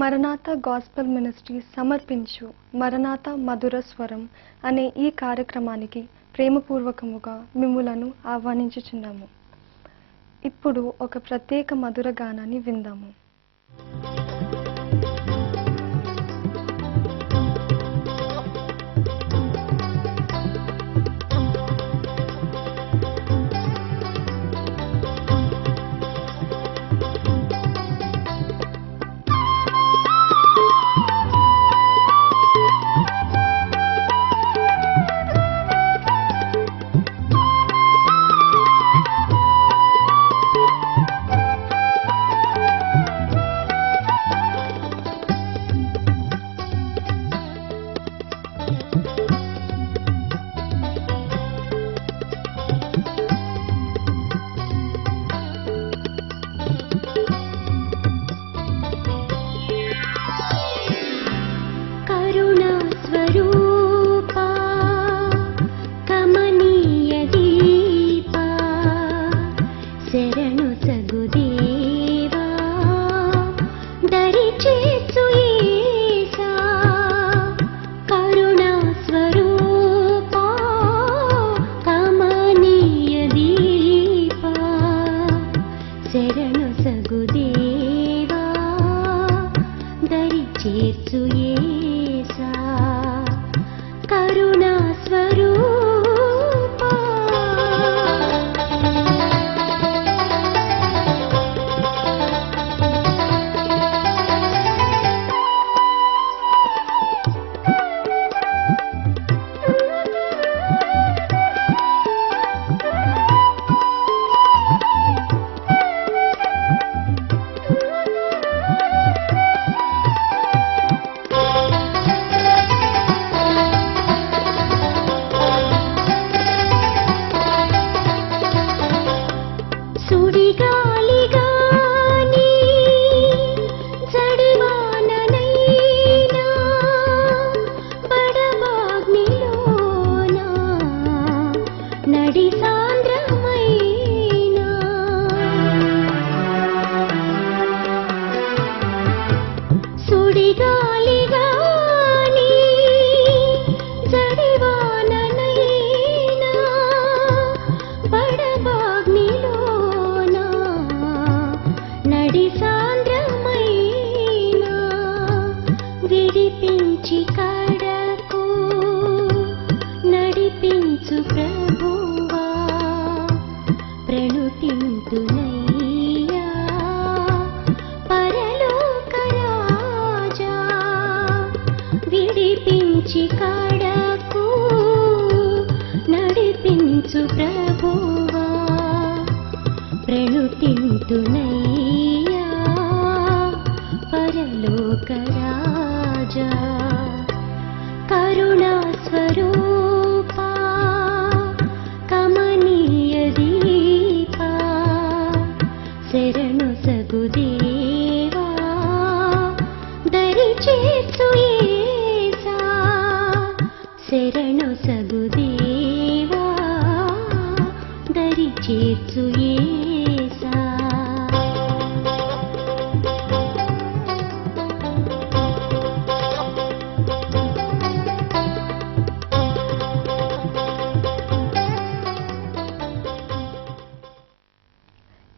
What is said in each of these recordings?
మరణాత gospel ministry సమర్పించు మరణాత మధుర స్వరం అనే ఈ కార్యక్రమానికి ప్రేమపూర్వకముగా మిమ్ములను ఆహ్వానించుచున్నాము. ఇప్పుడు ఒక ప్రత్యేక మధుర గానాన్ని విందాము.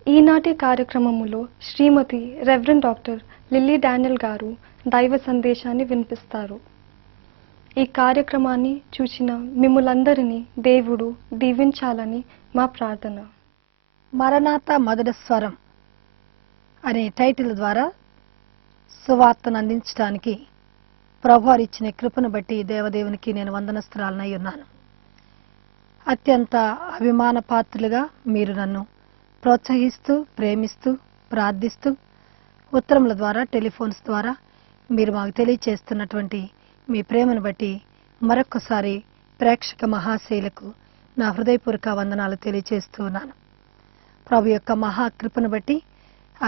ఈనాటి కార్యక్రమములో శ్రీమతి రెవరెండ్ డాక్టర్ లిల్లీ డానియల్ గారు దైవ సందేశాన్ని వినిపిస్తారు. ఈ కార్యక్రమాన్ని చూసిన మిమ్ములందరినీ దేవుడు దీవించాలని మా ప్రార్థన. మరణాత మధుర స్వరం అనే టైటిల్ ద్వారా సువార్తను అందించడానికి ప్రభువారు ఇచ్చిన కృపను బట్టి దేవదేవునికి నేను వందనస్తురాలనై ఉన్నాను. అత్యంత అభిమాన పాత్రులుగా మీరు నన్ను ప్రోత్సహిస్తూ, ప్రేమిస్తూ, ప్రార్థిస్తూ ఉత్తరముల ద్వారా, టెలిఫోన్స్ ద్వారా మీరు మాకు తెలియచేస్తున్నటువంటి మీ ప్రేమను బట్టి మరొక్కసారి ప్రేక్షక మహాశైలకు నా హృదయపూర్వక వందనాలు తెలియచేస్తూ ఉన్నాను. ప్రభు యొక్క మహాకృపను బట్టి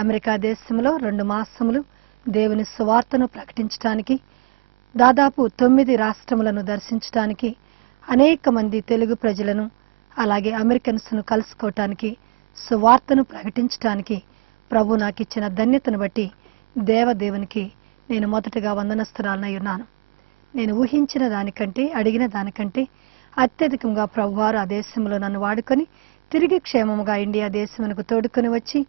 అమెరికా దేశంలో 2 మాసములు దేవుని సువార్తను ప్రకటించడానికి, దాదాపు 9 రాష్ట్రములను దర్శించడానికి, అనేక మంది తెలుగు ప్రజలను అలాగే అమెరికన్స్ను కలుసుకోవటానికి, సువార్తను ప్రకటించడానికి ప్రభు నాకు ఇచ్చిన ధన్యతను బట్టి దేవదేవునికి నేను మొదటగా వందనస్తురాలనై ఉన్నాను. నేను ఊహించిన దానికంటే, అడిగిన దానికంటే అత్యధికంగా ప్రభువారు ఆ దేశంలో నన్ను వాడుకొని తిరిగి క్షేమముగా ఇండియా దేశమునకు తోడుకొని వచ్చి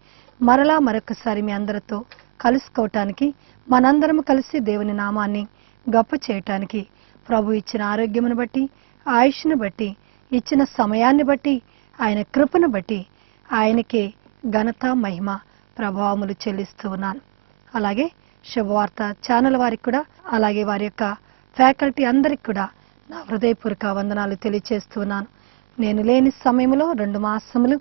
మరలా మరొకసారి మీ అందరితో కలుసుకోవటానికి, మనందరము కలిసి దేవుని నామాన్ని గొప్ప చేయటానికి ప్రభు ఇచ్చిన ఆరోగ్యమును బట్టి, ఆయుష్ను బట్టి, ఇచ్చిన సమయాన్ని బట్టి, ఆయన కృపను బట్టి ఆయనకే ఘనత, మహిమ, ప్రభావములు చెల్లిస్తూ ఉన్నాను. అలాగే శుభవార్త ఛానల్ వారికి కూడా, అలాగే వారి యొక్క ఫ్యాకల్టీ అందరికి కూడా నా హృదయపూర్వక వందనాలు తెలియచేస్తున్నాను. నేను లేని సమయంలో 2 మాసములు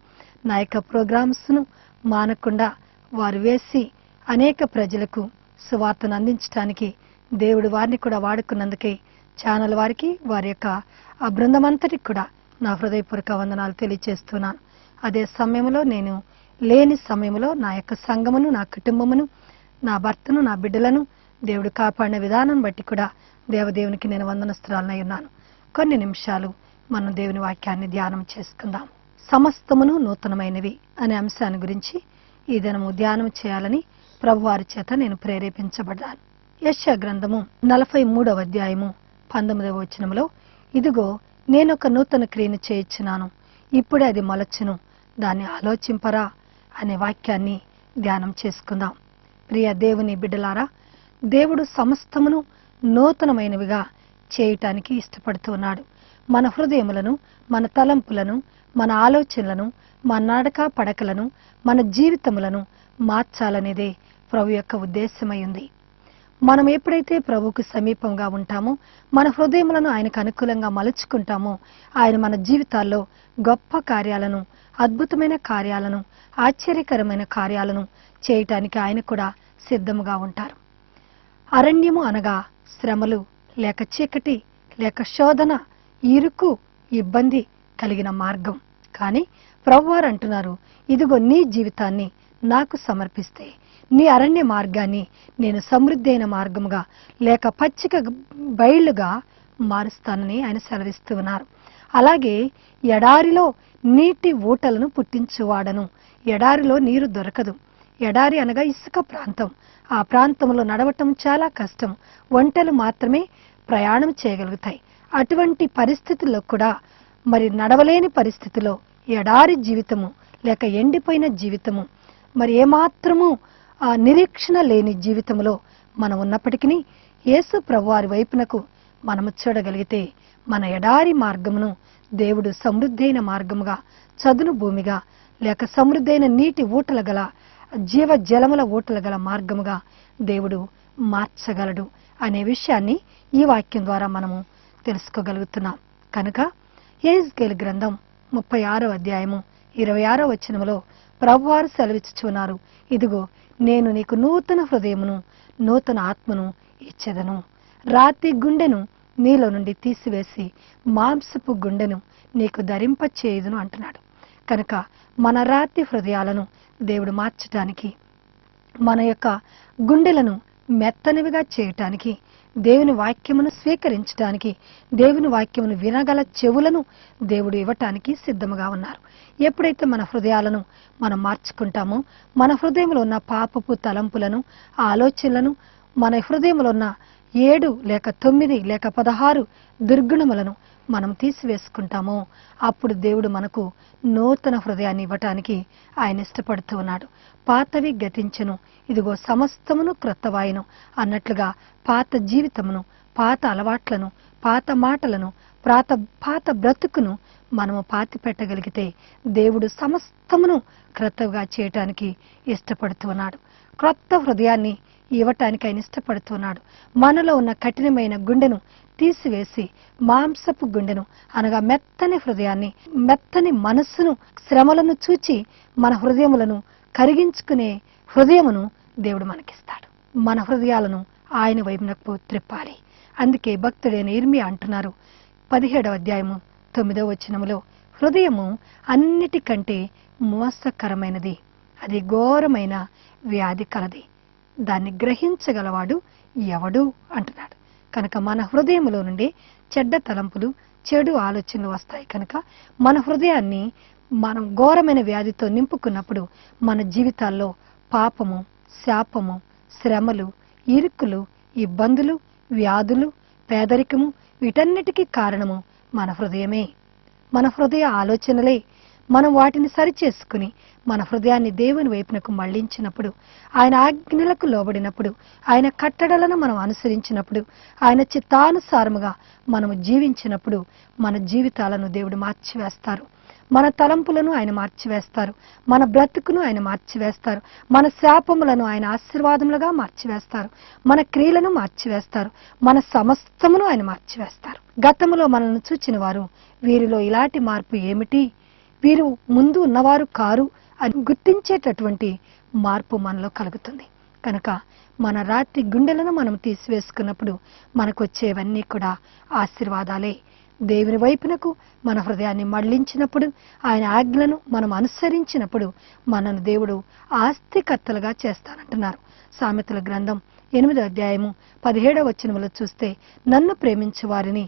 నా యొక్క ప్రోగ్రామ్స్ను మానకుండా వారు వేసి అనేక ప్రజలకు సువార్తను అందించడానికి దేవుడు వారిని కూడా వాడుకున్నందుకే ఛానల్ వారికి, వారి యొక్క ఆ బృందమంతటికి కూడా నా హృదయపూర్వక వందనాలు తెలియచేస్తున్నాను. అదే సమయంలో నేను లేని సమయంలో నా యొక్క సంఘమును, నా కుటుంబమును, నా భర్తను, నా బిడ్డలను దేవుడు కాపాడిన విధానం బట్టి కూడా దేవదేవునికి నేను వందనస్తురాలనై ఉన్నాను. కొన్ని నిమిషాలు మనం దేవుని వాక్యాన్ని ధ్యానం చేసుకుందాం. సమస్తమును నూతనమైనవి అనే అంశాన్ని గురించి ఈ దినము ధ్యానం చేయాలని ప్రభువారి చేత నేను ప్రేరేపించబడ్డాను. యెషయా గ్రంథము 43వ అధ్యాయము 19వ వచనములో, ఇదిగో నేనొక నూతన క్రియను చేయించున్నాను, ఇప్పుడే అది మొలచును, దాన్ని ఆలోచింపరా అనే వాక్యాన్ని ధ్యానం చేసుకుందాం. ప్రియ దేవుని బిడ్డలారా, దేవుడు సమస్తమును నూతనమైనవిగా చేయటానికి ఇష్టపడుతున్నాడు. మన హృదయములను, మన తలంపులను, మన ఆలోచనలను, మన నడక పడకలను, మన జీవితములను మార్చాలనేదే ప్రభు యొక్క ఉద్దేశమై ఉంది. మనం ఎప్పుడైతే ప్రభువుకు సమీపంగా ఉంటామో, మన హృదయములను ఆయనకు అనుకూలంగా మలుచుకుంటామో, ఆయన మన జీవితాల్లో గొప్ప కార్యాలను, అద్భుతమైన కార్యాలను, ఆశ్చర్యకరమైన కార్యాలను చేయటానికి ఆయన కూడా సిద్ధముగా ఉంటారు. అరణ్యము అనగా శ్రమలు, లేక చీకటి, లేక శోధన, ఇరుకు, ఇబ్బంది కలిగిన మార్గం. కానీ ప్రభువారు అంటున్నారు, ఇదిగో నీ జీవితాన్ని నాకు సమర్పిస్తే నీ అరణ్య మార్గాన్ని నేను సమృద్ధి అయిన మార్గముగా, లేక పచ్చిక బయళ్లుగా మారుస్తానని ఆయన సెలవిస్తూ ఉన్నారు. అలాగే ఎడారిలో నీటి ఊటలను పుట్టించువాడను. ఎడారిలో నీరు దొరకదు. ఎడారి అనగా ఇసుక ప్రాంతం. ఆ ప్రాంతంలో నడవటం చాలా కష్టం. ఒంటెలు మాత్రమే ప్రయాణం చేయగలుగుతాయి. అటువంటి పరిస్థితుల్లో కూడా, మరి నడవలేని పరిస్థితిలో ఎడారి జీవితము, లేక ఎండిపోయిన జీవితము, మరి ఏమాత్రము నిరీక్షణ లేని జీవితంలో మనం ఉన్నప్పటికీ యేసు ప్రభువారి వైపునకు మనము చూడగలిగితే మన ఎడారి మార్గమును దేవుడు సమృద్ధైన మార్గముగా, చదును భూమిగా, లేక సమృద్ధైన నీటి ఊటల గల, జీవ జలముల ఊటల గల మార్గముగా దేవుడు మార్చగలడు అనే విషయాన్ని ఈ వాక్యం ద్వారా మనము తెలుసుకోగలుగుతున్నాం. కనుక యెహెజ్కేలు గ్రంథం 36వ అధ్యాయము 26వ వచనములో ప్రభువారు సెలవిచ్చుచున్నారు, ఇదిగో నేను నీకు నూతన హృదయమును, నూతన ఆత్మను ఇచ్చెదను. రాతి గుండెను నీలో నుండి తీసివేసి మాంసపు గుండెను నీకు ధరింపచేయుదును అంటున్నాడు. కనుక మన రాతి హృదయాలను దేవుడు మార్చటానికి, మన యొక్క గుండెలను మెత్తనివిగా చేయటానికి, దేవుని వాక్యమును స్వీకరించడానికి, దేవుని వాక్యమును వినగల చెవులను దేవుడు ఇవ్వటానికి సిద్ధముగా ఉన్నారు. ఎప్పుడైతే మన హృదయాలను మనం మార్చుకుంటామో, మన హృదయంలో ఉన్న పాపపు తలంపులను, ఆలోచనలను, మన హృదయంలో ఉన్న 7 లేక 9 లేక 16 దుర్గుణములను మనం తీసివేసుకుంటామో, అప్పుడు దేవుడు మనకు నూతన హృదయాన్ని ఇవ్వటానికి ఆయన ఇష్టపడుతూ ఉన్నాడు. పాతవి గతించెను, ఇదిగో సమస్తమును క్రొత్తవాయెను అన్నట్లుగా పాత జీవితమును, పాత అలవాట్లను, పాత మాటలను, పాత బ్రతుకును మనము పాతి పెట్టగలిగితే దేవుడు సమస్తమును క్రొత్తగా చేయటానికి ఇష్టపడుతూ ఉన్నాడు. క్రొత్త హృదయాన్ని ఇవ్వటానికి ఆయన ఇష్టపడుతున్నాడు. మనలో ఉన్న కఠినమైన గుండెను తీసివేసి మాంసపు గుండెను అనగా మెత్తని హృదయాన్ని, మెత్తని మనస్సును, శ్రమలను చూచి మన హృదయములను కరిగించుకునే హృదయమును దేవుడు మనకిస్తాడు. మన హృదయాలను ఆయన వైపునకు త్రిప్పాలి. అందుకే భక్తుడైన ఇర్మియా అంటున్నారు 17వ అధ్యాయము 9వ వచనములో, హృదయము అన్నిటికంటే మోసకరమైనది, అది ఘోరమైన వ్యాధి కలది, దాన్ని గ్రహించగలవాడు ఎవడు అంటున్నాడు. కనుక మన హృదయములో నుండి చెడ్డ తలంపులు, చెడు ఆలోచనలు వస్తాయి. కనుక మన హృదయాన్ని మనం ఘోరమైన వ్యాధితో నింపుకున్నప్పుడు మన జీవితాల్లో పాపము, శాపము, శ్రమలు, ఇరుకులు, ఇబ్బందులు, వ్యాధులు, పేదరికము వీటన్నిటికీ కారణము మన హృదయమే. మన హృదయ ఆలోచనలే. మనం వాటిని సరిచేసుకుని మన హృదయాన్ని దేవుని వైపునకు మళ్లించినప్పుడు, ఆయన ఆజ్ఞలకు లోబడినప్పుడు, ఆయన కట్టడలను మనం అనుసరించినప్పుడు, ఆయన చిత్తానుసారముగా మనము జీవించినప్పుడు మన జీవితాలను దేవుడు మార్చివేస్తారు. మన తలంపులను ఆయన మార్చివేస్తారు. మన బ్రతుకును ఆయన మార్చివేస్తారు. మన శాపములను ఆయన ఆశీర్వాదములుగా మార్చివేస్తారు. మన క్రియలను మార్చివేస్తారు. మన సమస్తమును ఆయన మార్చివేస్తారు. గతములో మనల్ని చూచిన వారు వీరిలో ఇలాంటి మార్పు ఏమిటి, వీరు ముందు ఉన్నవారు కారు అని గుర్తించేటటువంటి మార్పు మనలో కలుగుతుంది. కనుక మన రాత్రి గుండెలను మనం తీసివేసుకున్నప్పుడు మనకు వచ్చేవన్నీ కూడా ఆశీర్వాదాలే. దేవుని వైపునకు మన హృదయాన్ని మళ్లించినప్పుడు, ఆయన ఆజ్ఞలను మనం అనుసరించినప్పుడు మనను దేవుడు ఆస్తికర్తలుగా చేస్తానంటున్నారు. సామెతల గ్రంథం 8వ అధ్యాయము 17వ వచనములో చూస్తే, నన్ను ప్రేమించు వారిని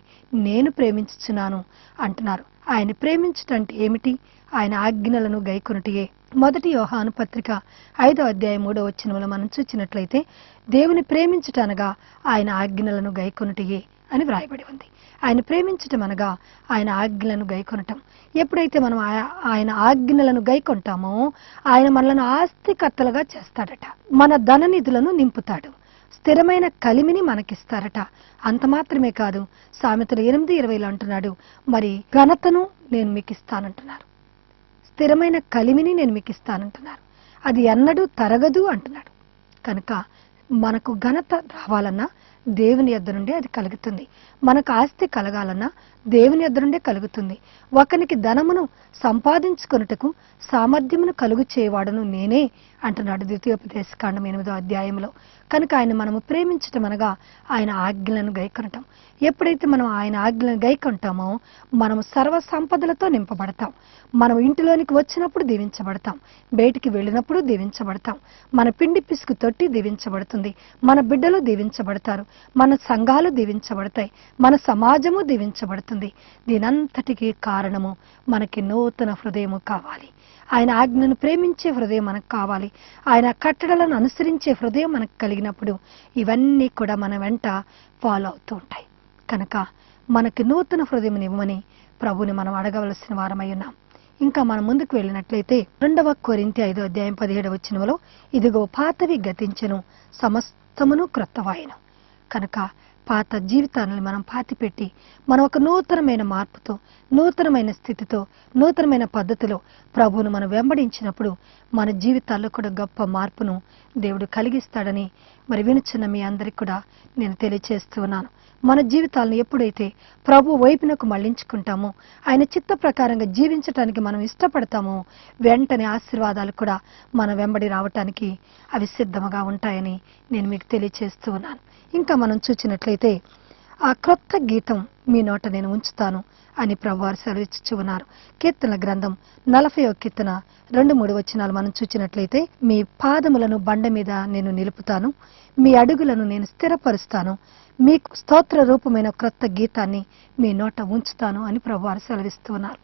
నేను ప్రేమించుచున్నాను అంటున్నారు. ఆయన ప్రేమించుటంటే ఏమిటి? ఆయన ఆజ్ఞలను గైకొనుటయే. 1 యోహాను పత్రిక 5వ అధ్యాయం 3వ వచనములో మనం చూసినట్లయితే, దేవుని ప్రేమించుటనగా ఆయన ఆజ్ఞలను గైకొనుటయే అని వ్రాయబడి ఉంది. ఆయన ప్రేమించటం అనగా ఆయన ఆజ్ఞలను గైకొనటం. ఎప్పుడైతే మనం ఆయన ఆజ్ఞలను గైకొంటామో ఆయన మనలను ఆస్తికర్తలుగా చేస్తాడట. మన ధననిధులను నింపుతాడు. స్థిరమైన కలిమిని మనకిస్తారట. అంత మాత్రమే కాదు, సామెతలు 8:20 అంటున్నాడు, మరి ఘనతను నేను మీకు ఇస్తానంటున్నారు. స్థిరమైన కలిమిని నేను మీకు ఇస్తానంటున్నారు. అది ఎన్నడూ తరగదు అంటున్నాడు. కనుక మనకు ఘనత రావాలన్నా దేవుని యొద్ద నుండి అది కలుగుతుంది. మనకు ఆస్తి కలగాలన్నా దేవుని యొద్ద నుండే కలుగుతుంది. ఒకనికి ధనమును సంపాదించుకొనుటకు సామర్థ్యమును కలుగు చేయవాడను నేనే అంటున్నాడు ద్వితీయోపదేశకాండం 8వ అధ్యాయంలో. కనుక ఆయన మనము ప్రేమించటం అనగా ఆయన ఆజ్ఞలను గైకొనటం. ఎప్పుడైతే మనం ఆయన ఆజ్ఞలను గైకొంటామో మనము సర్వ సంపదలతో నింపబడతాం. మనం ఇంటిలోనికి వచ్చినప్పుడు దీవించబడతాం, బయటికి వెళ్ళినప్పుడు దీవించబడతాం. మన పిండి పిసుకు తొట్టి దీవించబడుతుంది. మన బిడ్డలు దీవించబడతారు. మన సంఘాలు దీవించబడతాయి. మన సమాజము దీవించబడుతుంది. దీనంతటికీ కారణము మనకి నూతన హృదయము కావాలి. ఆయన ఆజ్ఞను ప్రేమించే హృదయం మనకు కావాలి. ఆయన కట్టడలను అనుసరించే హృదయం మనకు కలిగినప్పుడు ఇవన్నీ కూడా మన వెంట ఫాలో అవుతూ ఉంటాయి. కనుక మనకి నూతన హృదయం ఇవ్వమని ప్రభుని మనం అడగవలసిన వారమై ఉన్నాం. ఇంకా మనం ముందుకు వెళ్ళినట్లయితే 2వ కొరింథీ 5వ అధ్యాయం 17వ వచనములో, ఇదిగో పాతవి గతించెను, సమస్తమును క్రొత్తవాయెను. కనుక పాత జీవితాలను మనం పాతిపెట్టి మనం ఒక నూతనమైన మార్పుతో, నూతనమైన స్థితితో, నూతనమైన పద్ధతిలో ప్రభువును మనం వెంబడించినప్పుడు మన జీవితాల్లో కూడా గొప్ప మార్పును దేవుడు కలిగిస్తాడని మరి వినుచున్న మీ అందరికీ కూడా నేను తెలియచేస్తూ ఉన్నాను. మన జీవితాలను ఎప్పుడైతే ప్రభు వైపునకు మళ్లించుకుంటామో, ఆయన చిత్త ప్రకారంగా జీవించటానికి మనం ఇష్టపడతామో, వెంటనే ఆశీర్వాదాలు కూడా మన వెంబడి రావటానికి అవి సిద్ధముగా ఉంటాయని నేను మీకు తెలియచేస్తూ ఉన్నాను. ఇంకా మనం చూసినట్లయితే, ఆ క్రొత్త గీతం మీ నోట నేను ఉంచుతాను అని ప్రభువారు సెలవిచ్చి ఉన్నారు. కీర్తనల గ్రంథం 40వ కీర్తన 2-3 వచనాలు మనం చూసినట్లయితే, మీ పాదములను బండ మీద నేను నిలుపుతాను, మీ అడుగులను నేను స్థిరపరుస్తాను, మీకు స్తోత్ర రూపమైన క్రొత్త గీతాన్ని మీ నోట ఉంచుతాను అని ప్రభువారు సెలవిస్తున్నారు.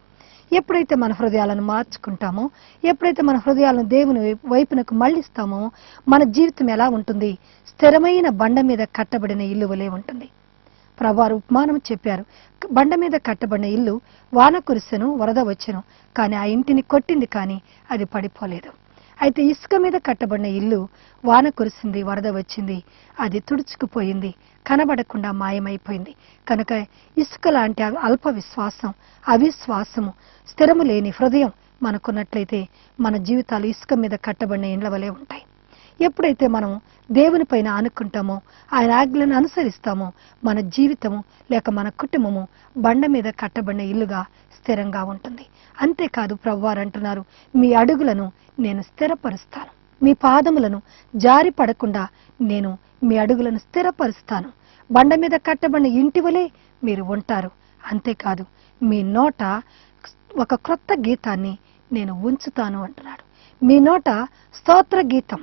ఎప్పుడైతే మన హృదయాలను మార్చుకుంటామో, ఎప్పుడైతే మన హృదయాలను దేవుని వైపునకు మళ్లిస్తామో మన జీవితం ఎలా ఉంటుంది? స్థిరమైన బండ మీద కట్టబడిన ఇల్లు వలె ఉంటుంది. ప్రభువారు ఉపమానం చెప్పారు. బండ మీద కట్టబడిన ఇల్లు వాన కురిసెను, వరద వచ్చెను, కానీ ఆ ఇంటిని కొట్టింది, కానీ అది పడిపోలేదు. అయితే ఇసుక మీద కట్టబడిన ఇల్లు వాన కురిసింది, వరద వచ్చింది, అది తుడుచుకుపోయింది, కనబడకుండా మాయమైపోయింది. కనుక ఇసుక లాంటి అల్ప విశ్వాసం, అవిశ్వాసము, స్థిరము లేని హృదయం మనకున్నట్లయితే మన జీవితాలు ఇసుక మీద కట్టబడిన ఇండ్ల వలె ఉంటాయి. ఎప్పుడైతే మనం దేవుని పైన ఆనుకుంటామో, ఆయన ఆజ్ఞలను అనుసరిస్తామో, మన జీవితము లేక మన కుటుంబము బండ మీద కట్టబడిన ఇల్లుగా స్థిరంగా ఉంటుంది. అంతేకాదు, ప్రభువారు అంటున్నారు, మీ అడుగులను నేను స్థిరపరుస్తాను, మీ పాదములను జారి పడకుండా నేను మీ అడుగులను స్థిరపరుస్తాను. బండ మీద కట్టబడిన ఇంటి వలె మీరు ఉంటారు. అంతేకాదు, మీ నోట ఒక క్రొత్త గీతాన్ని నేను ఉంచుతాను అంటున్నాడు. మీ నోట స్తోత్ర గీతం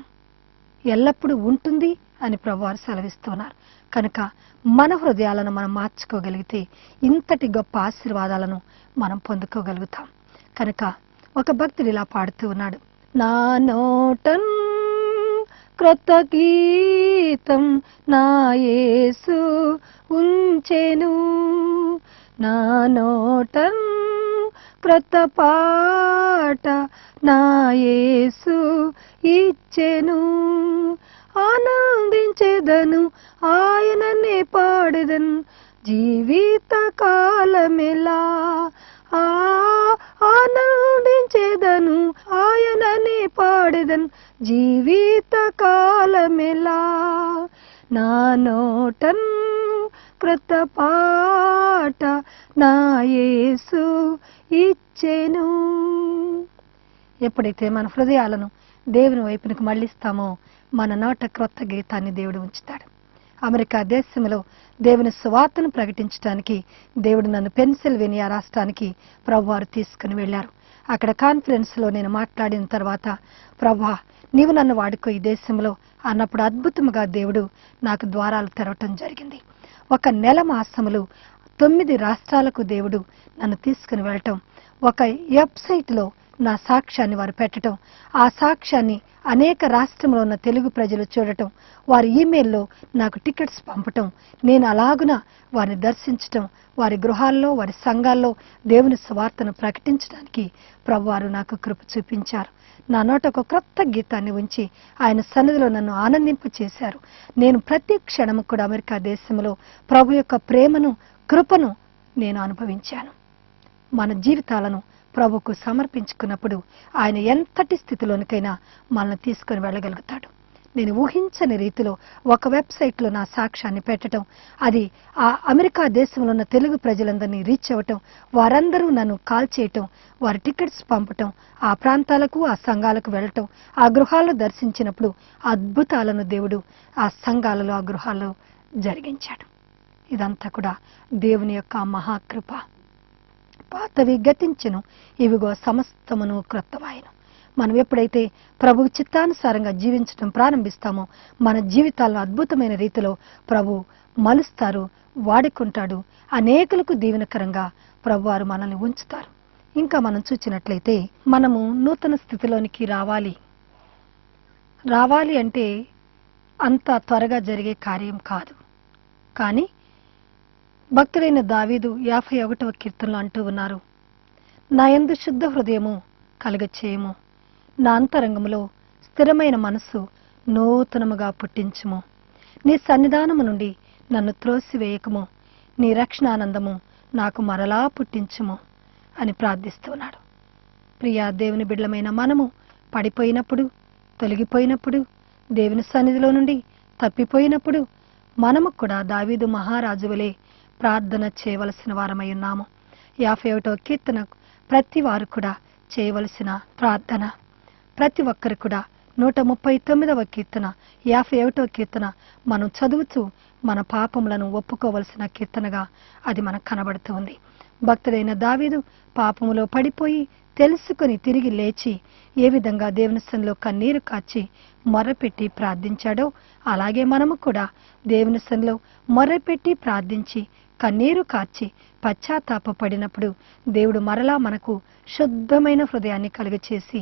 ఎల్లప్పుడూ ఉంటుంది అని ప్రభువారు సెలవిస్తున్నారు. కనుక మన హృదయాలను మనం మార్చుకోగలిగితే ఇంతటి గొప్ప ఆశీర్వాదాలను మనం పొందుకోగలుగుతాం. కనుక ఒక భక్తుడు ఇలా పాడుతూ ఉన్నాడు, నా నోటన్ క్రొత్త గీతం నా యేసు ఉంచెను, నా నోటన్ క్రొత్త పాట నా యేసు ఇచ్చెను. ఆనందించెదను ఆయననే పాడెదను జీవిత కాలమెలా. ఆనందించెదను ఆయననే పాడెదను జీవిత కాలమెలా. నా నోటన్ క్రొత్త పాట నా యేసు ఇచ్చెను. ఎప్పుడైతే మన హృదయాలను దేవుని వైపునకు మళ్ళిస్తామో మన నోట క్రొత్త గీతాన్ని దేవుడు ఉంచుతాడు. అమెరికా దేశంలో దేవుని సువార్తను ప్రకటించడానికి దేవుడు నన్ను పెన్సిల్వేనియా రాష్ట్రానికి ప్రభువారు తీసుకుని వెళ్ళారు. అక్కడ కాన్ఫరెన్స్లో నేను మాట్లాడిన తర్వాత, ప్రభువా నీవు నన్ను వాడుకో ఈ దేశంలో అన్నప్పుడు అద్భుతముగా దేవుడు నాకు ద్వారాలు తెరవటం జరిగింది. 1 నెల మాసములు 9 రాష్ట్రాలకు దేవుడు నన్ను తీసుకుని వెళ్ళటం, ఒక వెబ్సైట్లో నా సాక్ష్యాన్ని వారు పెట్టడం, ఆ సాక్ష్యాన్ని అనేక రాష్ట్రంలో ఉన్న తెలుగు ప్రజలు చూడటం, వారి ఈమెయిల్లో నాకు టికెట్స్ పంపటం, నేను అలాగున వారిని దర్శించటం, వారి గృహాల్లో వారి సంఘాల్లో దేవుని సువార్తను ప్రకటించడానికి ప్రభువారు నాకు కృప చూపించారు. నా నోట ఒక క్రొత్త గీతాన్ని ఉంచి ఆయన సన్నిధిలో నన్ను ఆనందింప చేశారు. నేను ప్రతి క్షణము కూడా అమెరికా దేశంలో ప్రభు యొక్క ప్రేమను కృపను నేను అనుభవించాను. మన జీవితాలను ప్రభుకు సమర్పించుకున్నప్పుడు ఆయన ఎంతటి స్థితిలోనికైనా మనల్ని తీసుకొని వెళ్ళగలుగుతాడు. నేను ఊహించని రీతిలో ఒక వెబ్సైట్లో నా సాక్ష్యాన్ని పెట్టడం, అది ఆ అమెరికా దేశంలో ఉన్న తెలుగు ప్రజలందరినీ రీచ్ అవ్వటం, వారందరూ నన్ను కాల్ చేయటం, వారి టికెట్స్ పంపటం, ఆ ప్రాంతాలకు ఆ సంఘాలకు వెళ్ళటం, ఆ గృహాల్లో దర్శించినప్పుడు అద్భుతాలను దేవుడు ఆ సంఘాలలో ఆ గృహాల్లో జరిగించాడు. ఇదంతా కూడా దేవుని యొక్క మహాకృప. పాతవి గతించెను, ఇవిగో సమస్తమును క్రొత్తవాయెను. మనం ఎప్పుడైతే ప్రభు చిత్తానుసారంగా జీవించడం ప్రారంభిస్తామో మన జీవితాల్లో అద్భుతమైన రీతిలో ప్రభు మలుస్తారు, వాడుకుంటాడు. అనేకులకు దీవెనకరంగా ప్రభువారు మనల్ని ఉంచుతారు. ఇంకా మనం చూసినట్లయితే మనము నూతన స్థితిలోనికి రావాలి అంటే అంత త్వరగా జరిగే కార్యం కాదు. కానీ భక్తుడైన దావీదు 51వ కీర్తనలో అంటూ ఉన్నారు, నా యందు శుద్ధ హృదయము కలుగచేయము, నా అంతరంగములో స్థిరమైన మనస్సు నూతనముగా పుట్టించుము, నీ సన్నిధానము నుండి నన్ను త్రోసివేయకము, నీ రక్షణానందము నాకు మరలా పుట్టించుము అని ప్రార్థిస్తున్నాడు. ప్రియా దేవుని బిడ్డలమైన మనము పడిపోయినప్పుడు, తొలగిపోయినప్పుడు, దేవుని సన్నిధిలో నుండి తప్పిపోయినప్పుడు మనము కూడా దావీదు మహారాజు వలె ప్రార్థన చేయవలసిన వారమై ఉన్నాము. 51వ కీర్తన ప్రతి వారు కూడా చేయవలసిన ప్రార్థన. ప్రతి ఒక్కరు కూడా 139వ కీర్తన, 51వ కీర్తన మనం చదువుతూ మన పాపములను ఒప్పుకోవలసిన కీర్తనగా అది మనకు కనబడుతుంది. భక్తుడైన దావీదు పాపములో పడిపోయి తెలుసుకుని తిరిగి లేచి ఏ విధంగా దేవుని సన్నిధిలో కన్నీరు కార్చి మొర్రపెట్టి ప్రార్థించాడో అలాగే మనము కూడా దేవుని సన్నిధిలో మొర్రపెట్టి ప్రార్థించి కన్నీరు కార్చి పశ్చాత్తాపపడినప్పుడు దేవుడు మరలా మనకు శుద్ధమైన హృదయాన్ని కలుగచేసి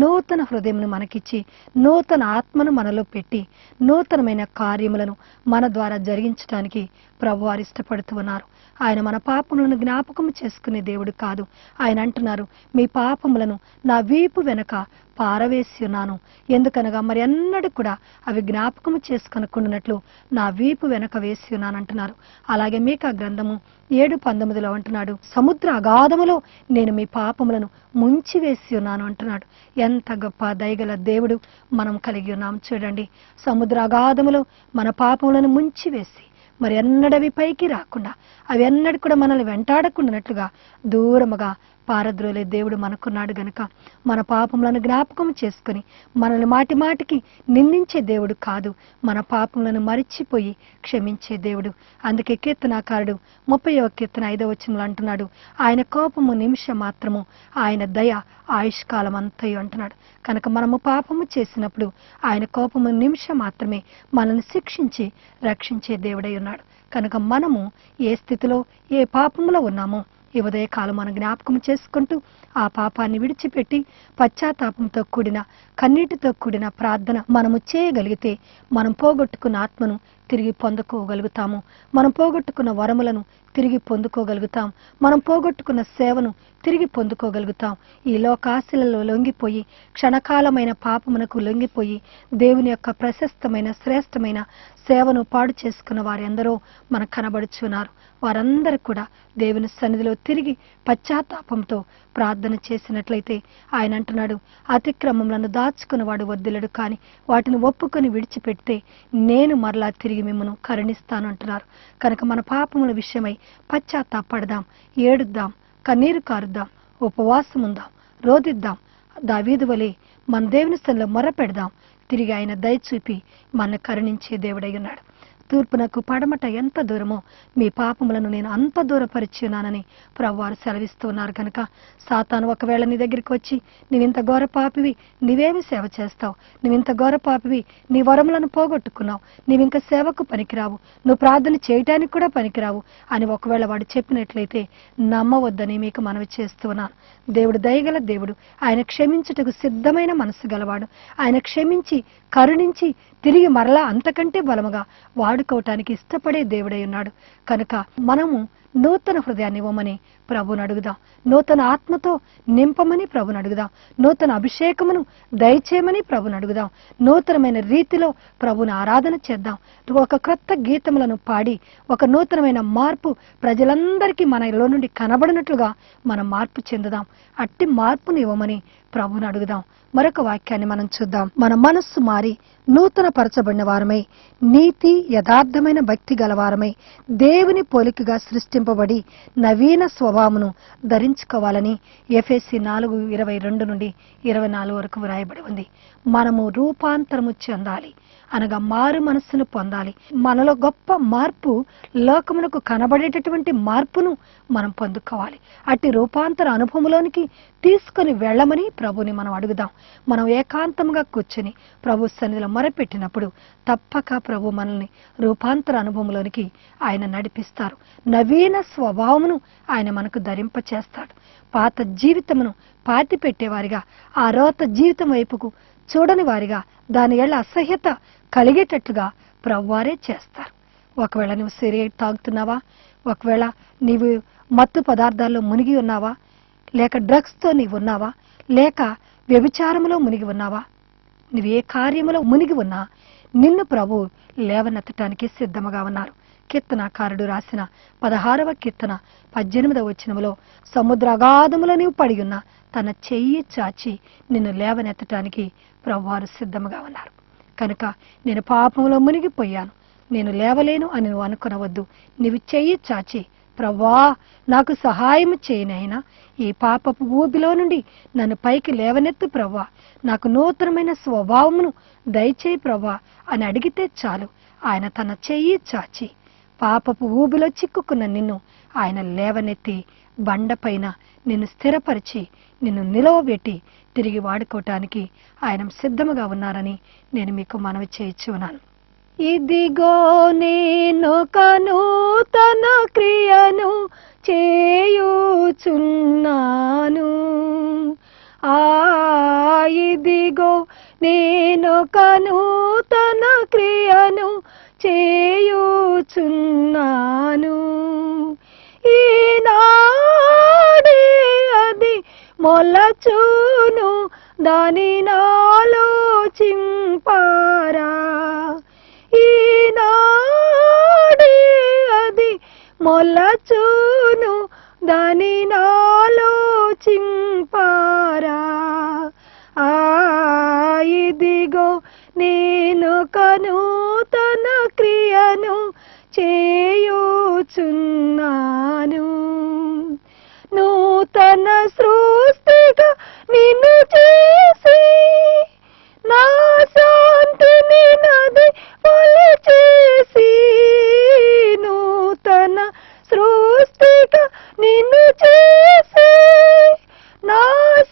నూతన హృదయమును మనకిచ్చి నూతన ఆత్మను మనలో పెట్టి నూతనమైన కార్యములను మన ద్వారా జరిగించడానికి ప్రభువారు ఇష్టపడుతూ ఉన్నారు. ఆయన మన పాపములను జ్ఞాపకం చేసుకునే దేవుడు కాదు. ఆయన అంటున్నారు, మీ పాపములను నా వీపు వెనక పారవేసి ఉన్నాను, ఎందుకనగా మరి ఎన్నడూ కూడా అవి జ్ఞాపకము చేసుకొనకుండానట్లు నా వీపు వెనక వేసి ఉన్నాను అంటున్నారు. అలాగే మీకా గ్రంథము 7:19 అంటున్నాడు, సముద్ర అగాధములో నేను మీ పాపములను ముంచివేసి ఉన్నాను అంటున్నాడు. ఎంత గొప్ప దయగల దేవుడు మనం కలిగి ఉన్నాం చూడండి. సముద్ర అగాధములో మన పాపములను ముంచివేసి మరి ఎన్నడవి పైకి రాకుండా అవి ఎన్నడూ కూడా మనల్ని వెంటాడకుండానట్లుగా దూరముగా పారద్రోలే దేవుడు మనకున్నాడు గనుక మన పాపములను జ్ఞాపకం చేసుకుని మనల్ని మాటి మాటికి నిందించే దేవుడు కాదు, మన పాపములను మరిచిపోయి క్షమించే దేవుడు. అందుకే కీర్తనాకారుడు 30వ కీర్తన 5వ వచనంలో అంటున్నాడు, ఆయన కోపము నిమిషం మాత్రము, ఆయన దయ ఆయుష్కాలం అంతయు అంటున్నాడు. కనుక మనము పాపము చేసినప్పుడు ఆయన కోపము నిమిషం మాత్రమే మనల్ని శిక్షించి రక్షించే దేవుడై ఉన్నాడు. కనుక మనము ఏ స్థితిలో ఏ పాపములో ఉన్నామో ఈ ఉదయకాలం మనం జ్ఞాపకం చేసుకుంటూ ఆ పాపాన్ని విడిచిపెట్టి పశ్చాత్తాపంతో కూడిన కన్నీటితో కూడిన ప్రార్థన మనము చేయగలిగితే మనం పోగొట్టుకున్న ఆత్మను తిరిగి పొందుకోగలుగుతాము. మనం పోగొట్టుకున్న వరములను తిరిగి పొందుకోగలుగుతాం. మనం పోగొట్టుకున్న సేవను తిరిగి పొందుకోగలుగుతాం. ఈ లోకాశలలో లొంగిపోయి క్షణకాలమైన పాపమునకు లొంగిపోయి దేవుని యొక్క ప్రశస్తమైన శ్రేష్టమైన సేవను పాడు చేసుకున్న వారి ఎందరో మనకు కనబడుచున్నారు. వారందరూ కూడా దేవుని సన్నిధిలో తిరిగి పశ్చాత్తాపంతో ప్రార్థన చేసినట్లయితే ఆయన అంటున్నాడు, అతిక్రమములను దాచుకున్నవాడు వర్ధిల్లడు, కానీ వాటిని ఒప్పుకొని విడిచిపెడితే నేను మరలా తిరిగి మిమ్మను కరుణిస్తాను అంటున్నారు. కనుక మన పాపముల విషయమై పశ్చాత్తాపడదాం, ఏడుద్దాం, కన్నీరు కారుద్దాం, ఉపవాసం ఉందాం, రోదిద్దాం. దావీదు వలె మన దేవుని సన్నిధిలో మొరపెడదాం. తిరిగి ఆయన దయచూపి మన కరుణించే దేవుడై ఉన్నాడు. తూర్పునకు పడమట ఎంత దూరమో మీ పాపములను నేను అంత దూరపరిచి ఉన్నానని ప్రభువారు సెలవిస్తున్నారు. కనుక సాతాను ఒకవేళ నీ దగ్గరికి వచ్చి నీవింత ఘోర పాపివి, నీవేమి సేవ చేస్తావు, నీవింత ఘోర పాపివి, నీ వరములను పోగొట్టుకున్నావు, నీవింక సేవకు పనికిరావు, నువ్వు ప్రార్థన చేయటానికి కూడా పనికిరావు అని ఒకవేళ వాడు చెప్పినట్లయితే నమ్మవద్దని మీకు మనవి చేస్తున్నాను. దేవుడు దయగల దేవుడు. ఆయన క్షమించుటకు సిద్ధమైన మనసు గలవాడు. ఆయన క్షమించి కరుణించి తిరిగి మరలా అంతకంటే బలముగా వాడుకోవటానికి ఇష్టపడే దేవుడై ఉన్నాడు. కనుక మనము నూతన హృదయాన్ని ఇవ్వమని ప్రభుని అడుగుదాం. నూతన ఆత్మతో నింపమని ప్రభుని అడుగుదాం. నూతన అభిషేకమును దయచేయమని ప్రభుని అడుగుదాం. నూతనమైన రీతిలో ప్రభుని ఆరాధన చేద్దాం. ఒక క్రొత్త గీతములను పాడి ఒక నూతనమైన మార్పు ప్రజలందరికీ మనలో నుండి కనబడినట్లుగా మనం మార్పు చెందుదాం. అట్టి మార్పుని ఇవ్వమని ప్రభుని అడుగుదాం. మరొక వాక్యాన్ని మనం చూద్దాం. మన మనస్సు మారి నూతన పరచబడిన వారమై నీతి యథార్థమైన భక్తి గలవారమై దేవుని పోలికగా సృష్టింపబడి నవీన స్వభావమును ధరించుకోవాలని ఎఫెసీ 4:22 నుండి 24 వరకు వ్రాయబడి ఉంది. మనము రూపాంతరము చెందాలి, అనగా మారు మనస్సును పొందాలి. మనలో గొప్ప మార్పు, లోకమునకు కనబడేటటువంటి మార్పును మనం పొందుకోవాలి. అట్టి రూపాంతర అనుభవంలోనికి తీసుకొని వెళ్ళమని ప్రభుని మనం అడుగుదాం. మనం ఏకాంతంగా కూర్చొని ప్రభు సన్నిధిలో మొరపెట్టినప్పుడు తప్పక ప్రభు మనల్ని రూపాంతర అనుభవంలోనికి ఆయన నడిపిస్తారు. నవీన స్వభావమును ఆయన మనకు ధరింపచేస్తాడు. పాత జీవితమును పాతి పెట్టేవారిగా, ఆ రోత జీవితం వైపుకు చూడని వారిగా, దాని ఎళ్ళ అసహ్యత కలిగేటట్లుగా ప్రభువారే చేస్తారు. ఒకవేళ నువ్వు సిగరెట్ తాగుతున్నావా, ఒకవేళ నీవు మత్తు పదార్థాల్లో మునిగి ఉన్నావా, లేక డ్రగ్స్తో నీవు ఉన్నావా, లేక వ్యభిచారములో మునిగి ఉన్నావా, నువ్వు ఏ కార్యములో మునిగి ఉన్నా నిన్ను ప్రభు లేవనెత్తటానికి సిద్ధముగా ఉన్నారు. కీర్తనాకారుడు రాసిన 16వ కీర్తన 18వ వచనములో సముద్ర అగాధములో నీవు పడి ఉన్న తన చెయ్యి చాచి నిన్ను లేవనెత్తటానికి ప్రభువారు సిద్ధముగా ఉన్నారు. కనుక నేను పాపంలో మునిగిపోయాను, నేను లేవలేను అని నువ్వు అనుకునవద్దు. నీవు చెయ్యి చాచి ప్రభువా నాకు సహాయం చేయనైనా, ఈ పాపపు ఊబిలో నుండి నన్ను పైకి లేవనెత్తు ప్రభువా, నాకు నూతనమైన స్వభావమును దయచేయి ప్రభువా అని అడిగితే చాలు. ఆయన తన చెయ్యి చాచి పాపపు ఊబిలో చిక్కుకున్న నిన్ను ఆయన లేవనెత్తి బండపైన నిన్ను స్థిరపరిచి నిన్ను నిలవబెట్టి తిరిగి వాడుకోవటానికి ఆయన సిద్ధముగా ఉన్నారని నేను మీకు మనవి చేయించున్నాను. ఇదిగో నేను నూతన క్రియను చేయుచున్నాను, ఇదిగో నేను నూతన క్రియను చేయుచున్నాను, ఈనాడే అది మొలచును దాని ఆలోచింపారా, ఈనాడే అది మొలచును దాని ఆలోచింపారా, ఇదిగో నేను నూతన క్రియను చేయుచున్నాను, నూతన సృష్టిగా నిన్ను చేసి నా శాంతిని నది చేసి, నూతన సృష్టిగా నిన్ను చేసి నా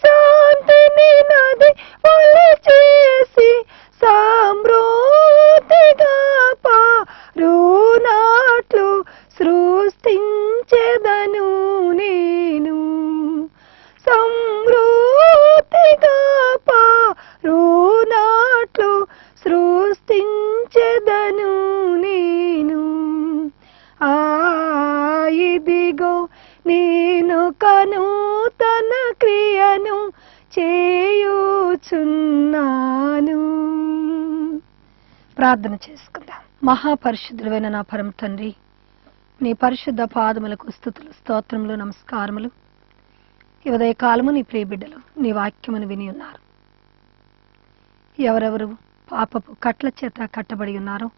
శాంతిని నది చేసి సమృద్ధిగా పారునాట్లు సృష్టించెదను నే నూతన క్రియను చేయుచున్నాను. ప్రార్థన చేసుకుందాం. మహాపరిశుద్ధుడైన నా పరమ తండ్రి, నీ పరిశుద్ధ పాదములకు స్తుతులు, స్తోత్రములు, నమస్కారములు. ఈ ఉదయ కాలము నీ ప్రియ బిడ్డలు నీ వాక్యమును విని ఉన్నారు. ఎవరెవరు పాపపు కట్ల చేత కట్టబడి ఉన్నారో,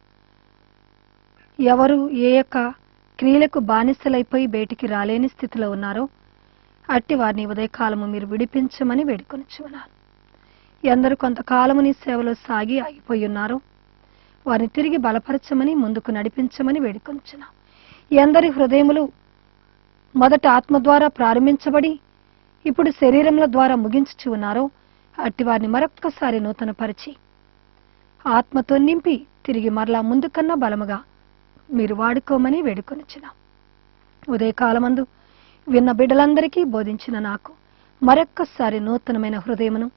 ఎవరు ఏ యొక్క క్రియలకు బానిసలైపోయి బయటికి రాలేని స్థితిలో ఉన్నారో అట్టి వారిని ఉదయకాలము మీరు విడిపించమని వేడుకొనిచున్నాను. ఎందరు కొంతకాలము నీ సేవలో సాగి ఆగిపోయి ఉన్నారో వారిని తిరిగి బలపరచమని, ముందుకు నడిపించమని వేడుకొనిచున్నాను. ఎందరి హృదయములు మొదట ఆత్మ ద్వారా ప్రారంభించబడి ఇప్పుడు శరీరముల ద్వారా ముగించుచు ఉన్నారో అట్టి వారిని మరొక్కసారి నూతనపరిచి ఆత్మతో నింపి తిరిగి మరలా ముందుకన్నా బలముగా మీరు వాడుకోమని వేడుకొనిచున్నాం. ఉదయకాలమందు విన్న బిడ్డలందరికీ బోధించిన నాకు మరొక్కసారి నూతనమైన హృదయమును,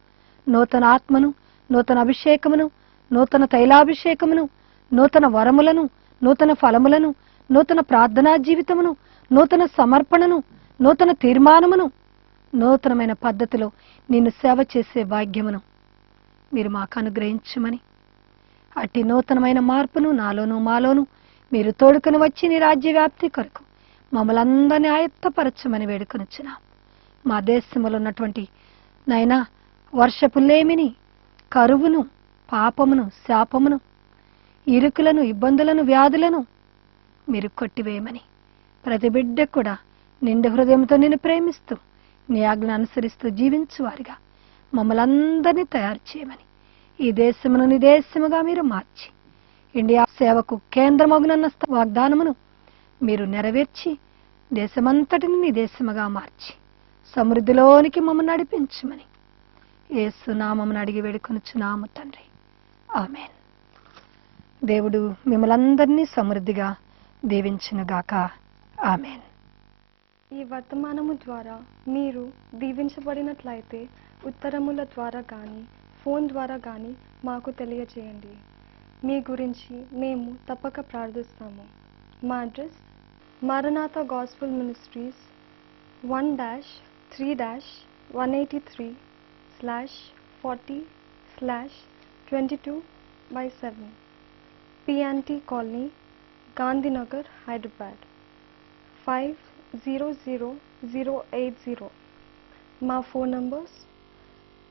నూతన ఆత్మను, నూతన అభిషేకమును, నూతన తైలాభిషేకమును, నూతన వరములను, నూతన ఫలములను, నూతన ప్రార్థనా జీవితమును, నూతన సమర్పణను, నూతన తీర్మానమును, నూతనమైన పద్ధతిలో నిన్ను సేవ చేసే భాగ్యమును మీరు మాకు అనుగ్రహించమని, అట్టి నూతనమైన మార్పును నాలోను మాలోను మీరు తోడుకొని వచ్చి నీ రాజ్య వ్యాప్తి కొరకు మమ్మల్ని అందరినీ ఆయత్తపరచమని వేడుకొనిచ్చున్నాం. మా దేశంలో ఉన్నటువంటి నైనా వర్షపు లేమిని, కరువును, పాపమును, శాపమును, ఇరుకులను, ఇబ్బందులను, వ్యాధులను మీరు కొట్టివేయమని, ప్రతి బిడ్డ కూడా నిండు హృదయంతో నిన్ను ప్రేమిస్తూ నీ ఆజ్ఞ అనుసరిస్తూ జీవించువారిగా మమ్మల్ని అందరినీ తయారు చేయమని, ఈ దేశమును నీ దేశముగా మీరు మార్చి ఇండియా సేవకు కేంద్రమగునన్న వాగ్దానమును మీరు నెరవేర్చి దేశమంతటిని నీ దేశముగా మార్చి సమృద్ధిలోనికి మమ్మల్ని నడిపించమని యేసు నామమున అడిగి వేడుకొనుచున్నాము తండ్రి. ఆమేన్. దేవుడు మిమ్మల్ని అందరినీ సమృద్ధిగా దీవించునుగాక. ఆమేన్. ఈ వర్తమానము ద్వారా మీరు దీవించబడినట్లయితే ఉత్తరముల ద్వారా కానీ ఫోన్ ద్వారా కానీ మాకు తెలియజేయండి. మీ గురించి మేము తప్పక ప్రార్థిస్తాము. మా address Maranatha gospel ministries 1-3-183/40/22/7 PNT Colony, Gandhinagar, Hyderabad 500080. మా ఫోన్ నంబర్స్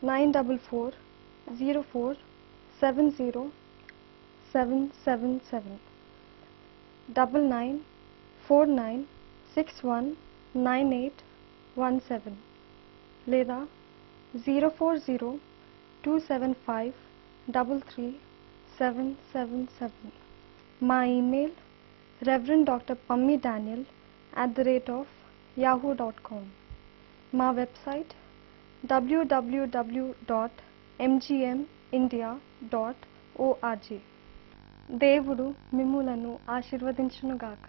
94047077 9949619817 లేదా 0402753377. మా email Reverend Dr. Pammi Daniel@yahoo.com. మా వెబ్సైట్ www.mgmindia.org. దేవుడు మిమ్ములను ఆశీర్వదించునుగాక.